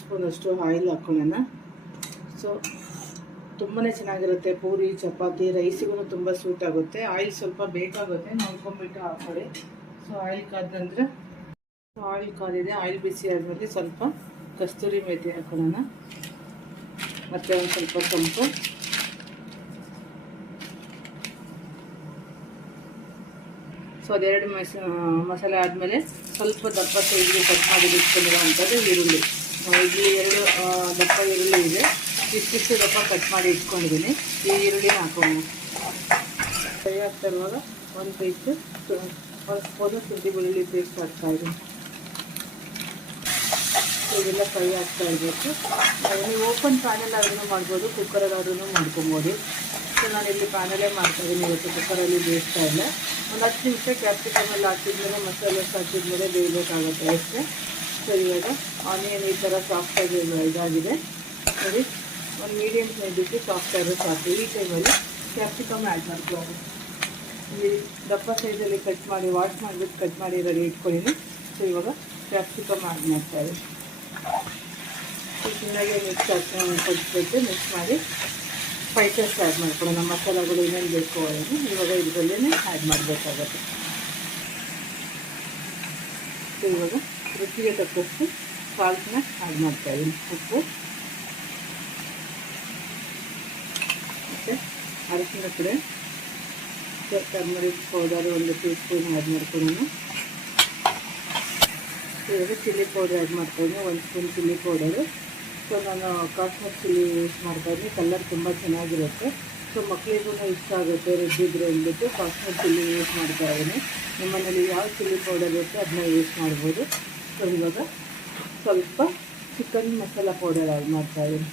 ಸ್ಪೂನಷ್ಟು ಆಯಿಲ್ ಹಾಕೊಳ್ಳೋಣ. ಸೊ ತುಂಬಾ ಚೆನ್ನಾಗಿರುತ್ತೆ. ಪೂರಿ, ಚಪಾತಿ, ರೈಸಿಗೂ ತುಂಬ ಸೂಟ್ ಆಗುತ್ತೆ. ಆಯಿಲ್ ಸ್ವಲ್ಪ ಬೇಕಾಗುತ್ತೆ, ನೋಡ್ಕೊಂಬಿಟ್ಟು ಹಾಕೊಳ್ಳಿ. ಸೊ ಆಯಿಲ್ ಕಾದ ನಂತರ ಆಯಿಲ್ ಕಾದಿದೆ. ಆಯಿಲ್ ಬಿಸಿ ಆದಮೇಲೆ ಸ್ವಲ್ಪ ಕಸ್ತೂರಿ ಮೇಥಿ ಹಾಕೊಳ್ಳೋಣ. ಮತ್ತು ಒಂದು ಸ್ವಲ್ಪ ತಂಪು. ಸೊ ಅದೆರಡು ಮಸಾಲೆ ಆದಮೇಲೆ ಸ್ವಲ್ಪ ದಪ್ಪ ಸೈಜ್ಗೆ ಕಟ್ ಮಾಡಿ ಇಟ್ಕೊಂಡಿರೋವಂಥದ್ದು ಈರುಳ್ಳಿ. ಇಲ್ಲಿ 2 ದಪ್ಪ ಈರುಳ್ಳಿ ಇದೆ. ಇಷ್ಟಿಷ್ಟು ದಪ್ಪ ಕಟ್ ಮಾಡಿ ಇಟ್ಕೊಂಡಿದ್ದೀನಿ. ಈ ಈರುಳ್ಳಿನ ಹಾಕೋಣ. ಫ್ರೈ ಆಗ್ತಾ ಇರುವಾಗ ಒಂದು ಸ್ಪೂನು ಶುಂಠಿ ಬೆಳ್ಳುಳ್ಳಿ ಪೇಸ್ಟ್ ಹಾಕ್ತಾಯಿದ್ದೀನಿ. ಇದೆಲ್ಲ ಫ್ರೈ ಆಗ್ತಾ ಇರಬೇಕು. ನೀವು ಓಪನ್ ಪ್ಯಾನಲ್ಲಾದ್ರೂ ಮಾಡ್ಬೋದು, ಕುಕ್ಕರಲ್ಲಾದ್ರೂ ಮಾಡ್ಕೊಬೋದು. ಸೊ ನಾನಿಲ್ಲಿ ಪ್ಯಾನಲ್ಲೇ ಮಾಡ್ತಾಯಿದ್ದೀನಿ ಇವತ್ತು, ಕುಕ್ಕರಲ್ಲಿ ಬೇಯಿಸ್ತಾ ಇಲ್ಲ. ಒಂದು 10 ನಿಮಿಷ ಕ್ಯಾಪ್ಸಿಕಮೆಲ್ಲ ಹಾಕಿದ್ಮೇಲೆ ಮಸಾಲೆ ಹಾಕಿದ್ಮೇಲೆ ಬೇಯಬೇಕಾಗುತ್ತೆ ಅಷ್ಟೇ. ಸೊ ಇವಾಗ ಆನಿಯನ್ ಈ ಥರ ಸಾಫ್ಟಾಗಿ ಇದಾಗಿದೆ ನೋಡಿ. ಒಂದು ಮೀಡಿಯಮ್ ಸೈಜಿಗೆ ಸಾಫ್ಟ್ ಆದರೂ ಸಾಕು. ಈ ಟೈಮಲ್ಲಿ ಕ್ಯಾಪ್ಸಿಕಮ್ ಆ್ಯಡ್ ಮಾಡ್ಕೊಳ್ಳೋದು. ಈ ದಪ್ಪ ಸೈಜಲ್ಲಿ ಕಟ್ ಮಾಡಿ ವಾಶ್ ಮಾಡಿಬಿಟ್ಟು ಕಟ್ ಮಾಡಿ ರೆಡಿ ಇಟ್ಕೊಂಡಿದ್ದೀನಿ. ಸೊ ಇವಾಗ ಕ್ಯಾಪ್ಸಿಕಮ್ ಆ್ಯಡ್ ಮಾಡ್ತಾರೆ. ಚೆನ್ನಾಗಿ ಮಿಕ್ಸ್ ಕೊಟ್ಬಿಟ್ಟು ಮಿಕ್ಸ್ ಮಾಡಿ ಸ್ಪೈಸಸ್ ಆ್ಯಡ್ ಮಾಡ್ಕೊಳ್ಳೋಣ. ಮಸಾಲೆಗಳು ಏನೇನು ಬೇಕು ಅದನ್ನು ಇವಾಗ ಇದರಲ್ಲೇ ಆ್ಯಡ್ ಮಾಡಬೇಕಾಗತ್ತೆ. ಸೊ ಇವಾಗ ರುಚಿಗೆ ತಕ್ಕಷ್ಟು ಸಾಲ್ಟನ್ನ ಆ್ಯಡ್ ಮಾಡ್ತಾಯಿದ್ದೀನಿ. ಉಪ್ಪು ಮತ್ತು ಅರಶಿನ ಪುಡಿ, turmeric powder 1 tea spoon add ಮಾಡ್ಕೊಳ್ಳೋಣ. ಇವಾಗ ಚಿಲ್ಲಿ ಪೌಡರ್ ಆ್ಯಡ್ ಮಾಡ್ತಾಯಿದ್ದೀನಿ, 1 ಸ್ಪೂನ್ ಚಿಲ್ಲಿ ಪೌಡರು. ಸೊ ನಾನು ಕಾಶ್ಮೀರ್ ಚಿಲ್ಲಿ ಯೂಸ್ ಮಾಡ್ತಾಯಿದ್ದೀನಿ. ಕಲರ್ ತುಂಬ ಚೆನ್ನಾಗಿರುತ್ತೆ. ಸೊ ಮಕ್ಕಳಿಗೂ ಇಷ್ಟ ಆಗುತ್ತೆ ರೆಡ್ಡಿದ್ರೆ ಅಂದ್ಬಿಟ್ಟು ಕಾಶ್ಮೀರ್ ಚಿಲ್ಲಿ ಯೂಸ್ ಮಾಡ್ತಾಯಿದ್ದೀನಿ. ನಿಮ್ಮನೇಲಿ ಯಾವ ಚಿಲ್ಲಿ ಪೌಡರ್ ಇರುತ್ತೆ ಅದನ್ನ ಯೂಸ್ ಮಾಡ್ಬೋದು. ಸೊ ಇವಾಗ ಸ್ವಲ್ಪ ಚಿಕನ್ ಮಸಾಲ ಪೌಡರ್ ಆ್ಯಡ್ ಮಾಡ್ತಾಯಿದ್ದೀನಿ.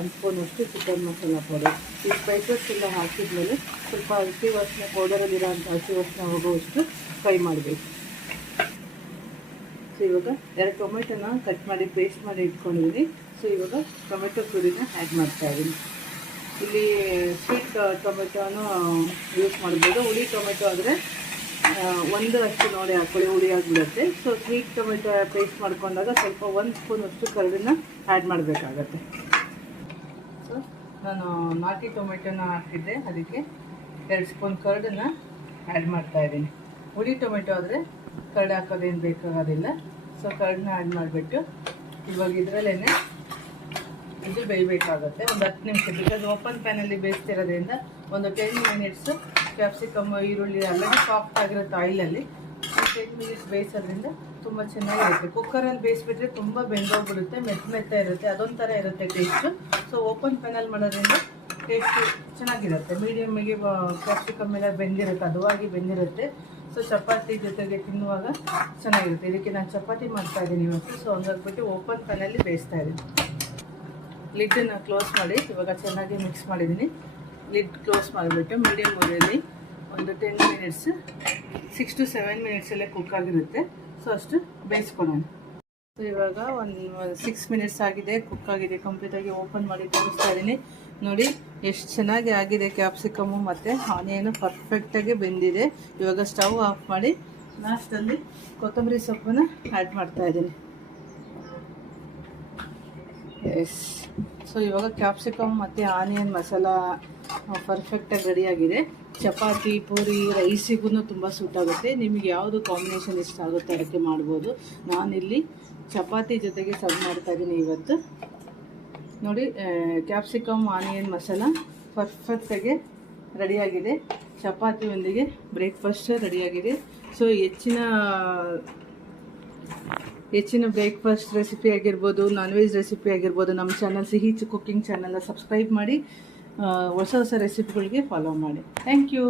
1 ಸ್ಪೂನಷ್ಟು ಚಿಕನ್ ಮಸಾಲ ಪೌಡರ್. ಈ ಸ್ಪೈಸಸ್ ಎಲ್ಲ ಹಾಕಿದ್ಮೇಲೆ ಸ್ವಲ್ಪ ಹಸಿ ವಾಸನೆ, ಪೌಡರಲ್ಲಿರೋಂಥ ಹಸಿ ವಾಸನೆ ಹೋಗೋವಷ್ಟು ಫ್ರೈ ಮಾಡಬೇಕು. ಸೊ ಇವಾಗ 2 ಟೊಮೆಟೊನ ಕಟ್ ಮಾಡಿ ಪೇಸ್ಟ್ ಮಾಡಿ ಇಟ್ಕೊಂಡಿದ್ದೀನಿ. ಸೊ ಇವಾಗ ಟೊಮೆಟೊ ಪ್ಯೂರಿನ ಆ್ಯಡ್ ಮಾಡ್ತಾಯಿದ್ದೀನಿ. ಇಲ್ಲಿ ಸ್ವೀಟ್ ಟೊಮೆಟೊನೂ ಯೂಸ್ ಮಾಡ್ಬೋದು. ಹುಳಿ ಟೊಮೆಟೊ ಆದರೆ 1 ಅಷ್ಟು ನೋಡಿ ಹಾಕ್ಕೊಳ್ಳಿ, ಹುಳಿ ಆಗಿಬಿಡುತ್ತೆ. ಸೊ ಸ್ವೀಟ್ ಟೊಮೆಟೊ ಪೇಸ್ಟ್ ಮಾಡ್ಕೊಂಡಾಗ ಸ್ವಲ್ಪ 1 ಸ್ಪೂನಷ್ಟು ಕರ್ಡನ್ನ ಆ್ಯಡ್ ಮಾಡಬೇಕಾಗತ್ತೆ. ಸೊ ನಾನು ನಾಟಿ ಟೊಮೆಟೊನ ಹಾಕಿದ್ದೆ, ಅದಕ್ಕೆ 2 ಸ್ಪೂನ್ ಕರ್ಡನ್ನ ಆ್ಯಡ್ ಮಾಡ್ತಾಯಿದ್ದೀನಿ. ಹುಳಿ ಟೊಮೆಟೊ ಆದರೆ ಕರ್ಡ್ ಹಾಕೋದೇನು ಬೇಕಾಗೋದಿಲ್ಲ. ಸೊ ಕರ್ಡನ್ನ ಆ್ಯಡ್ ಮಾಡಿಬಿಟ್ಟು ಇವಾಗ ಇದರಲ್ಲೇ ಇದು ಬೇಯಬೇಕಾಗುತ್ತೆ ಒಂದು 10 ನಿಮಿಷ. ಬಿಕಾಸ್ ಓಪನ್ ಪ್ಯಾನಲ್ಲಿ ಬೇಯಿಸ್ತಿರೋದ್ರಿಂದ ಒಂದು 10 ಮಿನಿಟ್ಸು ಕ್ಯಾಪ್ಸಿಕಮ್, ಈರುಳ್ಳಿ ಆಲ್ರೆಡಿ ಸಾಫ್ಟ್ ಆಗಿರುತ್ತೆ ಆಯಿಲಲ್ಲಿ. 10 ಮಿನಿಟ್ಸ್ ಬೇಯಿಸೋದ್ರಿಂದ ತುಂಬ ಚೆನ್ನಾಗಿರುತ್ತೆ. ಕುಕ್ಕರಲ್ಲಿ ಬೇಯಿಸ್ಬಿಟ್ರೆ ತುಂಬ ಬೆಂದೋಗ್ಬಿಡುತ್ತೆ, ಮೆತ್ತ ಇರುತ್ತೆ, ಅದೊಂಥರ ಇರುತ್ತೆ ಟೇಸ್ಟು. ಸೊ ಓಪನ್ ಪ್ಯಾನಲ್ಲಿ ಮಾಡೋದ್ರಿಂದ ಟೇಸ್ಟು ಚೆನ್ನಾಗಿರುತ್ತೆ. ಮೀಡಿಯಮ್ಮಿಗೆ ಕ್ಯಾಪ್ಸಿಕಮ್ ಎಲ್ಲ ಬೆಂದಿರುತ್ತೆ, ಹದವಾಗಿ ಬೆಂದಿರುತ್ತೆ. ಸೊ ಚಪಾತಿ ಜೊತೆಗೆ ತಿನ್ನುವಾಗ ಚೆನ್ನಾಗಿರುತ್ತೆ. ಇದಕ್ಕೆ ನಾನು ಚಪಾತಿ ಮಾಡ್ತಾಯಿದ್ದೀನಿ ಇವತ್ತು. ಸೊ ಹಂಗಾಗ್ಬಿಟ್ಟು ಓಪನ್ ಪ್ಯಾನಲ್ಲಿ ಬೇಯಿಸ್ತಾ ಇದ್ದೀನಿ. ಲಿಡ್ಡನ್ನು ಕ್ಲೋಸ್ ಮಾಡಿ ಇವಾಗ ಚೆನ್ನಾಗಿ ಮಿಕ್ಸ್ ಮಾಡಿದ್ದೀನಿ. ಲಿಡ್ ಕ್ಲೋಸ್ ಮಾಡಿಬಿಟ್ಟು ಮೀಡಿಯಮ್ ಉರಿಯಲ್ಲಿ ಒಂದು 10 ಮಿನಿಟ್ಸ್, 6 to 7 ಮಿನಿಟ್ಸಲ್ಲೇ ಕುಕ್ ಆಗಿರುತ್ತೆ. ಸೊ ಅಷ್ಟು ಬೇಯಿಸ್ಕೊಳ್ಳೋಣ. ಸೊ ಇವಾಗ ಒಂದು 6 ಮಿನಿಟ್ಸ್ ಆಗಿದೆ, ಕುಕ್ ಆಗಿದೆ ಕಂಪ್ಲೀಟಾಗಿ. ಓಪನ್ ಮಾಡಿ ತೋರಿಸ್ತಾ ಇದ್ದೀನಿ ನೋಡಿ ಎಷ್ಟು ಚೆನ್ನಾಗಿ ಆಗಿದೆ. ಕ್ಯಾಪ್ಸಿಕಮ್ಮು ಮತ್ತು ಆನಿಯನು ಪರ್ಫೆಕ್ಟಾಗಿ ಬೆಂದಿದೆ. ಇವಾಗ ಸ್ಟವ್ ಆಫ್ ಮಾಡಿ ಲಾಸ್ಟಲ್ಲಿ ಕೊತ್ತಂಬರಿ ಸೊಪ್ಪನ್ನು ಆ್ಯಡ್ ಮಾಡ್ತಾಯಿದ್ದೀನಿ. ಎಸ್. ಸೊ ಇವಾಗ ಕ್ಯಾಪ್ಸಿಕಮ್ ಮತ್ತು ಆನಿಯನ್ ಮಸಾಲ ಪರ್ಫೆಕ್ಟಾಗಿ ರೆಡಿಯಾಗಿದೆ. ಚಪಾತಿ, ಪೂರಿ, ರೈಸಿಗೂ ತುಂಬ ಸೂಟ್ ಆಗುತ್ತೆ. ನಿಮಗೆ ಯಾವುದು ಕಾಂಬಿನೇಷನ್ ಇಷ್ಟ ಆಗುತ್ತೆ ಅದಕ್ಕೆ ಮಾಡ್ಬೋದು. ನಾನಿಲ್ಲಿ ಚಪಾತಿ ಜೊತೆಗೆ ಸರ್ವ್ ಮಾಡ್ತಾಯಿದ್ದೀನಿ ಇವತ್ತು. ನೋಡಿ ಕ್ಯಾಪ್ಸಿಕಮ್ ಆನಿಯನ್ ಮಸಾಲ ಪರ್ಫೆಕ್ಟಾಗಿ ರೆಡಿಯಾಗಿದೆ. ಚಪಾತಿಯೊಂದಿಗೆ ಬ್ರೇಕ್ಫಾಸ್ಟ್ ರೆಡಿಯಾಗಿದೆ. ಸೊ ಹೆಚ್ಚಿನ ಬ್ರೇಕ್ಫಾಸ್ಟ್ ರೆಸಿಪಿ ಆಗಿರ್ಬೋದು, ನಾನ್ ವೆಜ್ ರೆಸಿಪಿ ಆಗಿರ್ಬೋದು, ನಮ್ಮ ಚಾನಲ್ ಸಿಹಿ ಕುಕ್ಕಿಂಗ್ ಚಾನಲ್ನ ಸಬ್ಸ್ಕ್ರೈಬ್ ಮಾಡಿ ಹೊಸ ರೆಸಿಪಿಗಳಿಗೆ ಫಾಲೋ ಮಾಡಿ. Thank you.